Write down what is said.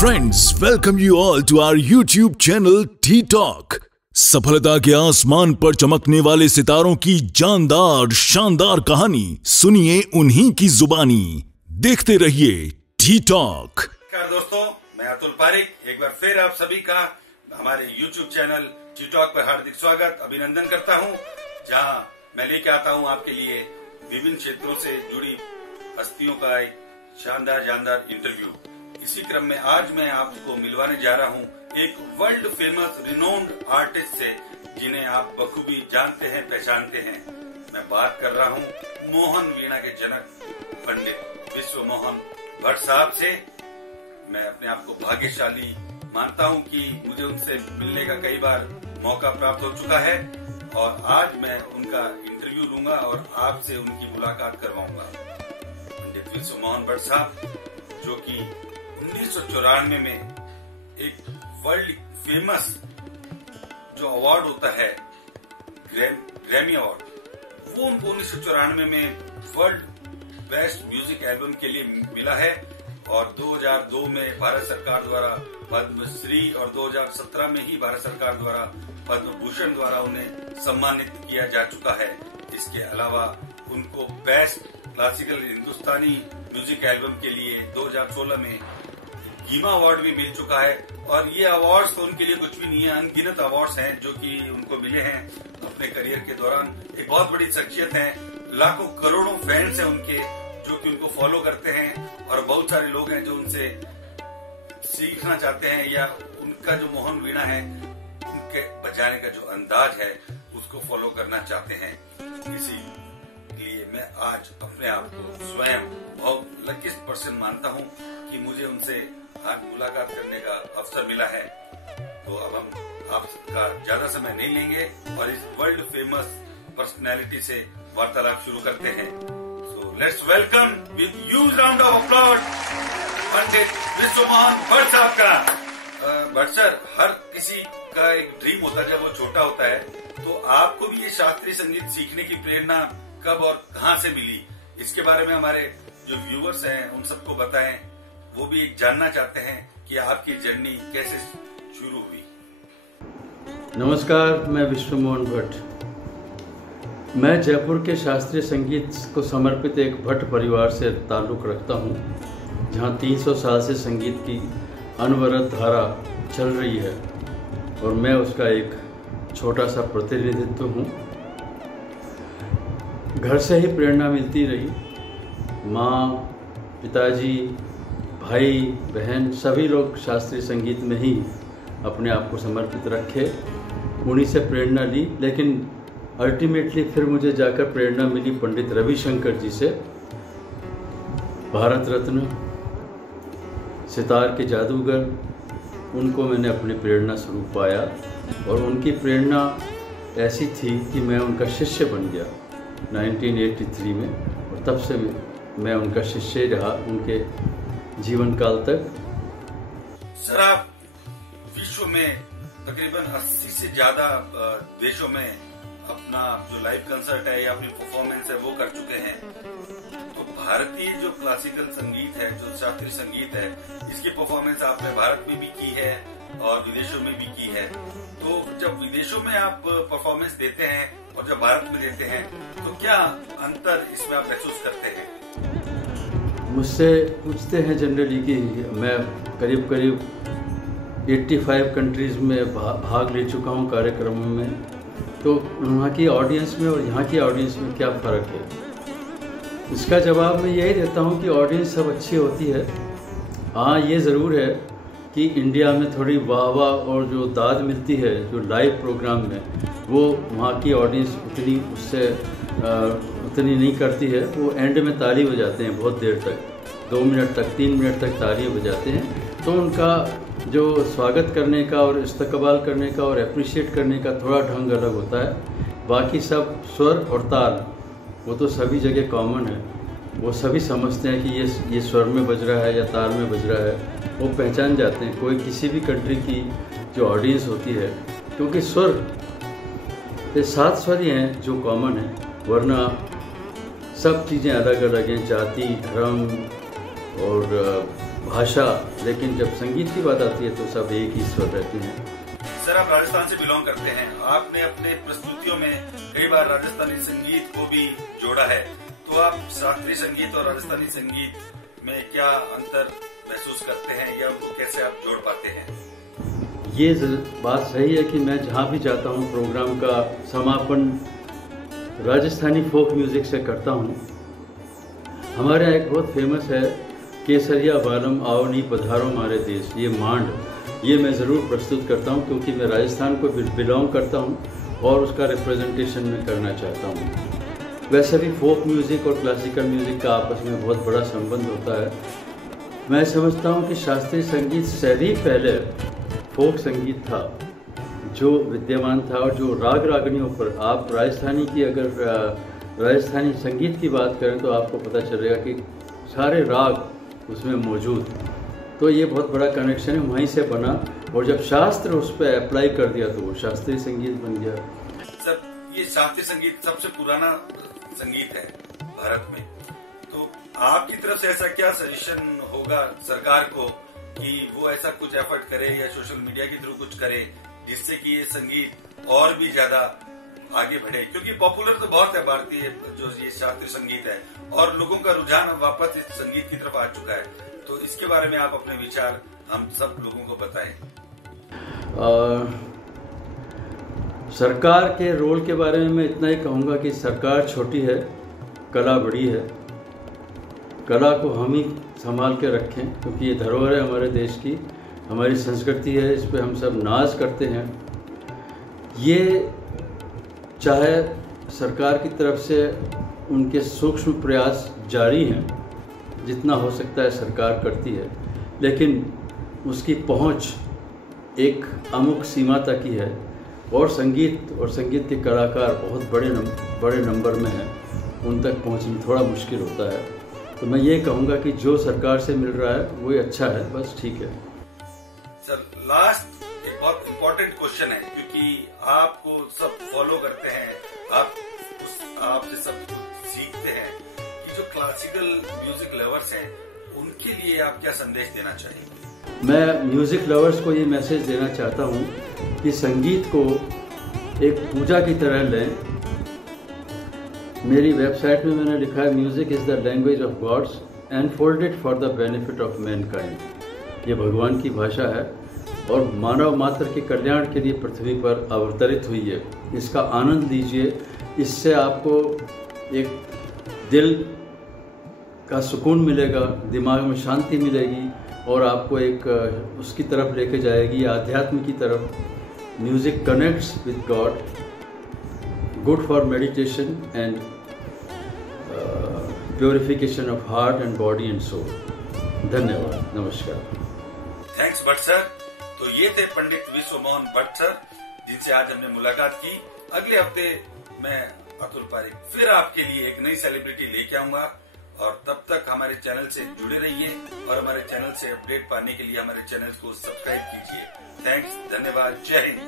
Friends, welcome you all to our YouTube channel Tea Talk। सफलता के आसमान पर चमकने वाले सितारों की जानदार शानदार कहानी सुनिए उन्हीं की जुबानी। देखते रहिए टी टॉक। नमस्कार दोस्तों, मैं अतुल पारिक एक बार फिर आप सभी का हमारे YouTube चैनल टी टॉक पर हार्दिक स्वागत अभिनंदन करता हूं, जहां मैं लेके आता हूं आपके लिए विभिन्न क्षेत्रों से जुड़ी हस्तियों का एक शानदार इंटरव्यू। इसी क्रम में आज मैं आपको मिलवाने जा रहा हूं एक वर्ल्ड फेमस रिनोन्ड आर्टिस्ट से, जिन्हें आप बखूबी जानते हैं, पहचानते हैं। मैं बात कर रहा हूं मोहन वीणा के जनक पंडित विश्व मोहन भट्ट साहब से। मैं अपने आप को भाग्यशाली मानता हूं कि मुझे उनसे मिलने का कई बार मौका प्राप्त हो चुका है और आज मैं उनका इंटरव्यू लूंगा और आपसे उनकी मुलाकात करवाऊंगा। पंडित विश्व मोहन भट्ट साहब, जो कि 1994 में एक वर्ल्ड फेमस जो अवार्ड होता है ग्रैमी अवार्ड, वो उनको 1994 में वर्ल्ड बेस्ट म्यूजिक एल्बम के लिए मिला है और 2002 में भारत सरकार द्वारा पद्मश्री और 2017 में ही भारत सरकार द्वारा पद्म भूषण द्वारा उन्हें सम्मानित किया जा चुका है। इसके अलावा उनको बेस्ट क्लासिकल हिंदुस्तानी म्यूजिक एल्बम के लिए 2016 में गीमा अवार्ड भी मिल चुका है। और ये अवार्ड्स तो उनके लिए कुछ भी नहीं है, अनगिनत अवार्ड्स हैं जो कि उनको मिले हैं अपने करियर के दौरान। एक बहुत बड़ी शख्सियत है, लाखों करोड़ों फैंस हैं उनके जो कि उनको फॉलो करते हैं और बहुत सारे लोग हैं जो उनसे सीखना चाहते हैं या उनका जो मोहन वीणा है, उनके बजाने का जो अंदाज है, उसको फॉलो करना चाहते हैं। इसीलिए मैं आज अपने आप को स्वयं बहुत लकी पर्सन मानता हूं कि मुझे उनसे आज मुलाकात करने का अवसर मिला है। तो अब हम आपका ज्यादा समय नहीं लेंगे और इस वर्ल्ड फेमस पर्सनैलिटी से वार्तालाप शुरू करते हैं। So let's welcome with huge round of applause Pandit Vishwa Mohan Bhatt साहब का। भट्ट सर, हर किसी का एक ड्रीम होता है जब वो छोटा होता है, तो आपको भी ये शास्त्रीय संगीत सीखने की प्रेरणा कब और कहां से मिली, इसके बारे में हमारे जो व्यूअर्स हैं उन सबको बताएं। वो भी जानना चाहते हैं कि आपकी जर्नी कैसे शुरू हुई। नमस्कार, मैं विश्व मोहन भट्ट। मैं जयपुर के शास्त्रीय संगीत को समर्पित एक भट्ट परिवार से ताल्लुक़ रखता हूँ, जहाँ 300 साल से संगीत की अनवरत धारा चल रही है और मैं उसका एक छोटा सा प्रतिनिधित्व हूँ। घर से ही प्रेरणा मिलती रही। माँ, पिताजी, भाई, बहन सभी लोग शास्त्रीय संगीत में ही अपने आप को समर्पित रखे, उन्हीं से प्रेरणा ली। लेकिन अल्टीमेटली फिर मुझे जाकर प्रेरणा मिली पंडित रविशंकर जी से। भारत रत्न, सितार के जादूगर, उनको मैंने अपनी प्रेरणा स्वरूप पाया और उनकी प्रेरणा ऐसी थी कि मैं उनका शिष्य बन गया 1983 में और तब से मैं उनका शिष्य रहा उनके जीवन काल तक। सर, आप विश्व में तकरीबन 80 से ज्यादा देशों में अपना जो लाइव कंसर्ट है या अपनी परफॉर्मेंस है वो कर चुके हैं। तो भारतीय जो क्लासिकल संगीत है, जो शास्त्रीय संगीत है, इसकी परफॉर्मेंस आपने भारत में भी की है और विदेशों में भी की है। तो जब विदेशों में आप परफॉर्मेंस देते हैं और जब भारत में देते हैं, तो क्या अंतर इसमें आप महसूस करते हैं? मुझसे पूछते हैं जनरली कि मैं करीब 85 कंट्रीज़ में भाग ले चुका हूँ कार्यक्रमों में, तो वहाँ की ऑडियंस में और यहाँ की ऑडियंस में क्या फ़र्क है। इसका जवाब मैं यही देता हूँ कि ऑडियंस सब अच्छी होती है। हाँ, ये ज़रूर है कि इंडिया में थोड़ी वाह और जो दाद मिलती है जो लाइव प्रोग्राम में, वो वहाँ की ऑडियंस उतनी नहीं करती है। वो एंड में ताली बजाते हैं बहुत देर तक, 2 मिनट तक, 3 मिनट तक ताली बजाते हैं। तो उनका जो स्वागत करने का और इस्तकबाल करने का और अप्रिशिएट करने का थोड़ा ढंग अलग होता है। बाकी सब स्वर और ताल वो तो सभी जगह कॉमन है, वो सभी समझते हैं कि ये स्वर में बज रहा है या ताल में बज रहा है, वो पहचान जाते हैं। कोई किसी भी कंट्री की जो ऑडियंस होती है, क्योंकि स्वर ये 7 स्वर ही हैं जो कॉमन है, वरना सब चीज़ें अलग अलग हैं। जाति, धर्म और भाषा, लेकिन जब संगीत की बात आती है तो सब एक ही स्वर रहते हैं। सर, आप राजस्थान से बिलोंग करते हैं, आपने अपने प्रस्तुतियों में कई बार राजस्थानी संगीत को भी जोड़ा है, तो आप शास्त्रीय संगीत और राजस्थानी संगीत में क्या अंतर महसूस करते हैं या उनको कैसे आप जोड़ पाते हैं? ये बात सही है कि मैं जहाँ भी जाता हूँ प्रोग्राम का समापन राजस्थानी फोक म्यूजिक से करता हूँ। हमारे यहाँ एक बहुत फेमस है केसरिया बालम आओ नी पधारो मारे देश, ये मांड, ये मैं ज़रूर प्रस्तुत करता हूँ क्योंकि मैं राजस्थान को बिलोंग करता हूँ और उसका रिप्रेजेंटेशन मैं करना चाहता हूँ। वैसे भी फोक म्यूज़िक और क्लासिकल म्यूज़िक का आपस में बहुत बड़ा संबंध होता है। मैं समझता हूँ कि शास्त्रीय संगीत से भी पहले फोक संगीत था जो विद्यमान था, और जो राग रागनियों पर आप राजस्थानी की अगर राजस्थानी संगीत की बात करें तो आपको पता चलेगा कि सारे राग उसमें मौजूद। तो ये बहुत बड़ा कनेक्शन है, वहीं से बना, और जब शास्त्र उस पर अप्लाई कर दिया तो वो शास्त्रीय संगीत बन गया। सर, ये शास्त्रीय संगीत सबसे पुराना संगीत है भारत में, तो आपकी तरफ से ऐसा क्या सजेशन होगा सरकार को कि वो ऐसा कुछ एफर्ट करे या सोशल मीडिया के थ्रू कुछ करे जिससे कि ये संगीत और भी ज्यादा आगे बढ़े, क्योंकि पॉपुलर तो बहुत है भारतीय जो ये शास्त्रीय संगीत है और लोगों का रुझान वापस इस संगीत की तरफ आ चुका है, तो इसके बारे में आप अपने विचार हम सब लोगों को बताएं। सरकार के रोल के बारे में मैं इतना ही कहूँगा कि सरकार छोटी है, कला बड़ी है। कला को हम ही संभाल के रखें क्योंकि ये धरोहर है हमारे देश की, हमारी संस्कृति है, इस पे हम सब नाज करते हैं। ये चाहे सरकार की तरफ से उनके सूक्ष्म प्रयास जारी हैं, जितना हो सकता है सरकार करती है, लेकिन उसकी पहुंच एक अमुक सीमा तक ही है, और संगीत के कलाकार बहुत बड़े नंबर में हैं, उन तक पहुंचना थोड़ा मुश्किल होता है। तो मैं ये कहूँगा कि जो सरकार से मिल रहा है वो अच्छा है, बस ठीक है। सर, लास्ट एक बहुत इम्पोर्टेंट क्वेश्चन है, क्योंकि आपको सब फॉलो करते हैं, आपसे सब सीखते हैं, कि जो क्लासिकल म्यूजिक लवर्स हैं उनके लिए आप क्या संदेश देना चाहेंगे? मैं म्यूजिक लवर्स को ये मैसेज देना चाहता हूँ कि संगीत को एक पूजा की तरह लें। मेरी वेबसाइट में मैंने लिखा है music is the language of gods enfolded for the benefit of mankind. ये भगवान की भाषा है और मानव मात्र के कल्याण के लिए पृथ्वी पर अवतरित हुई है। इसका आनंद लीजिए, इससे आपको एक दिल का सुकून मिलेगा, दिमाग में शांति मिलेगी और आपको एक उसकी तरफ लेके जाएगी, आध्यात्म की तरफ। Music connects with God, good for meditation and purification of heart and body and soul. धन्यवाद, नमस्कार। Thanks Bhatt sir. तो ये थे पंडित विश्व मोहन भट्ट सर, जिनसे आज हमने मुलाकात की। अगले हफ्ते मैं अतुल पारिक फिर आपके लिए एक नई सेलिब्रिटी लेके आऊंगा, और तब तक हमारे चैनल से जुड़े रहिए और हमारे चैनल से अपडेट पाने के लिए हमारे चैनल को सब्सक्राइब कीजिए। थैंक्स, धन्यवाद, जय हिंद।